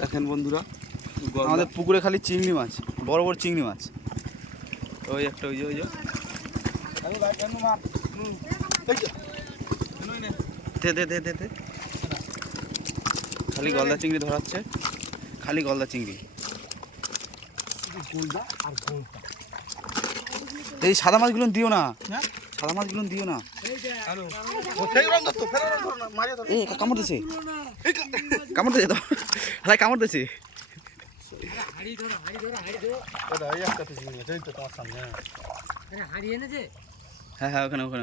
দেখেন বন্ধুরা, আমাদের পুকুরে খালি চিংড়ি মাছ, বড় বড় চিংড়ি মাছ। ওই একটা ওই যে দে দে দে দে দে, খালি গলদা চিংড়ি ধরাচ্ছে, খালি গলদা চিংড়ি। এই সাদা মাছগুলো দিও না, সাদা মাছগুলো দিও না। এই কামড় দিছে, কামড় দিছে তো, হালাই কামড় দিছে। হ্যাঁ হ্যাঁ, ওখানে ওখানে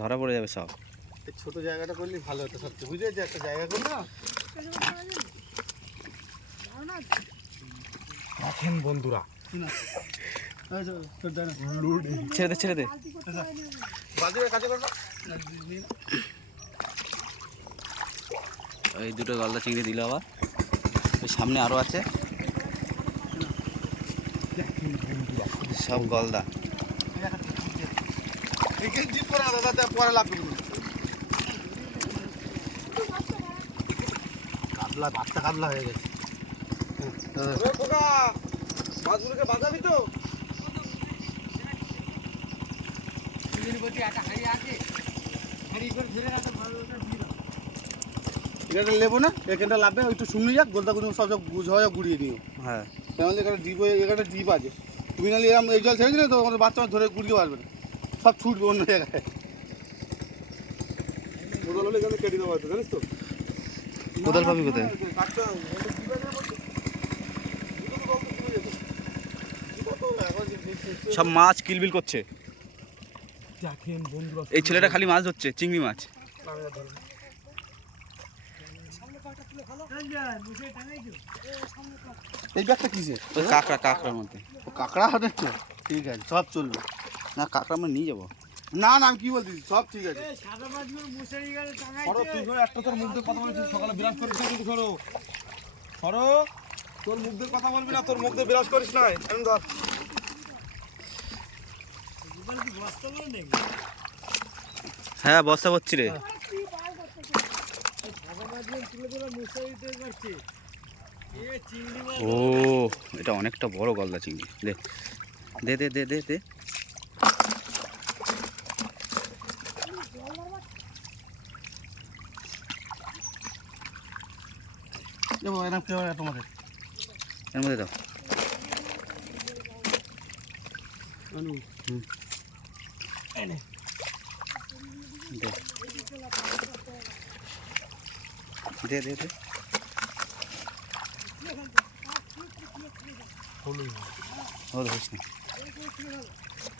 ধরা পড়ে যাবে সব। ছোট জায়গাটা করলে ভালো হতো সবচেয়ে, বুঝে যে একটা জায়গা করলে না। দেখেন বন্ধুরা, ছেড়ে দে ছেড়ে দে। ওই দুটো গলদা চিংড়ি দিল আবার, ওই সামনে আরো আছে সব গলদা। কাতলা, বাচ্চা কাতলা হয়ে গেছে। মাছগুলোকে বাঁধাবি তো? এখানটা নেবো না, এখানটা লাগবে একটু শুনে যাক, গোলদাগুলো সব সব গুড়িয়ে দিও। হ্যাঁ, তাহলে এখানে ডিপ, এখানে ডিপ আছে। তুমি নাহলে এরকম এই জল ছেড়ে দিলে তো আমাদের বাচ্চা ধরে গুড়িয়ে পারবে না, সব ছুটবে অন্য জায়গায়। কোদাল হলে এখানে কেটে দেওয়া হতো, জানিস তো? কোদাল পাবি কোথায়? সব মাছ কিলবিল করছে। এই ছেলেটা খালি মাছ ধরছে, চিংড়ি মাছ। এই ব্যাগটা কিসে? ওই কাঁকড়া, কাঁকড়ার মধ্যে। কাঁকড়া হচ্ছে, ঠিক আছে, সব চলবে। না কাঁকড়া আমরা নিয়ে যাবো। না না, আমি কি বলতেছি, সব ঠিক আছে। একটা তোর মুখ দিয়ে কথা বলছিস, সকালে বিরাজ করিস না কিন্তু। সরো সরো, তোর মুখ দিয়ে কথা বলবি না, তোর মুখ দিয়ে বিরাজ করিস না। আমি ধর, হ্যাঁ বস্তা করছি রে। ও, এটা অনেকটা বড় গলদা চিংড়ি। দে দে দে দে দে দে। তোমাদের এর মধ্যে দাও। দে দে দে দে। ও ধরিস না,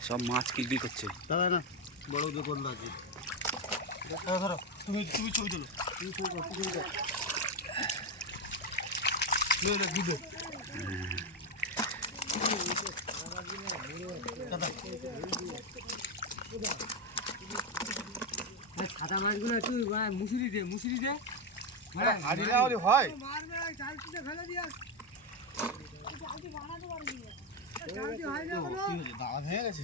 সব মাছ কিলবিল করছে। দাদা না, বড় দোকান আছে। ধরো, তুমি তুমি ছবি তোলো, তুমি ছবি করো, তুমি ছবি করো। সাদা মাছগুলো একটু মুসুরি দে, মুসুরি দে। হাড়ি না হলে হয়। দাঁড়া ভেঙে গেছে।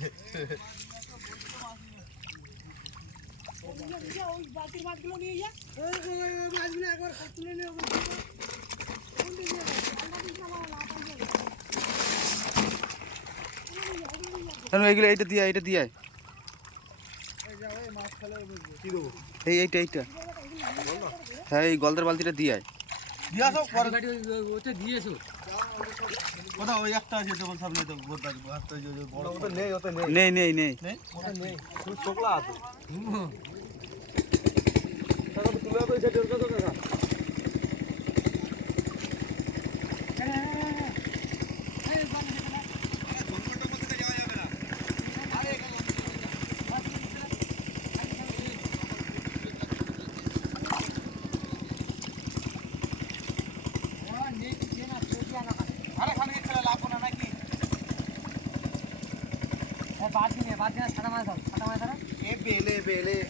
এইগুলো এইটা দিয়ে, এইটা দিয়ে এই এইটা এইটা, হ্যাঁ এই গলদার বালতিটা দিয়ে আয়। নেই নেই নেই,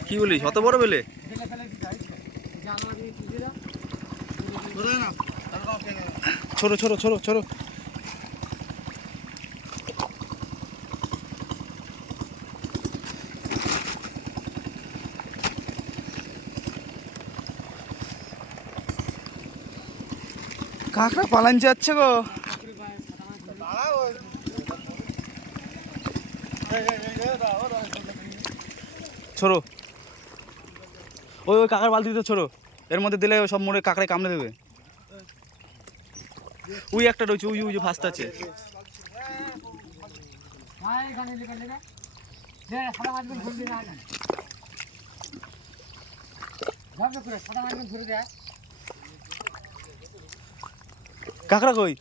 কি বলিস, অত বড় বেলে? ছোট ছোট ছোট ছোট। কাঁকড়া পালান যাচ্ছে গো। ছোড়ো ওই ওই কাকার বালতিতে ছোড়ো, এর মধ্যে দিলে সব মরে কাঁকড়ায় কামড়ে দেবে। ওই একটা রয়েছে, ওই ওই যে ফাস্ট আছে। ভাই এখানে লেগে লেগে দে সাদা মাছগুলো ধরে দে না যাবে করে সাদা মাছগুলো ধরে দে কাঁকড়া কই?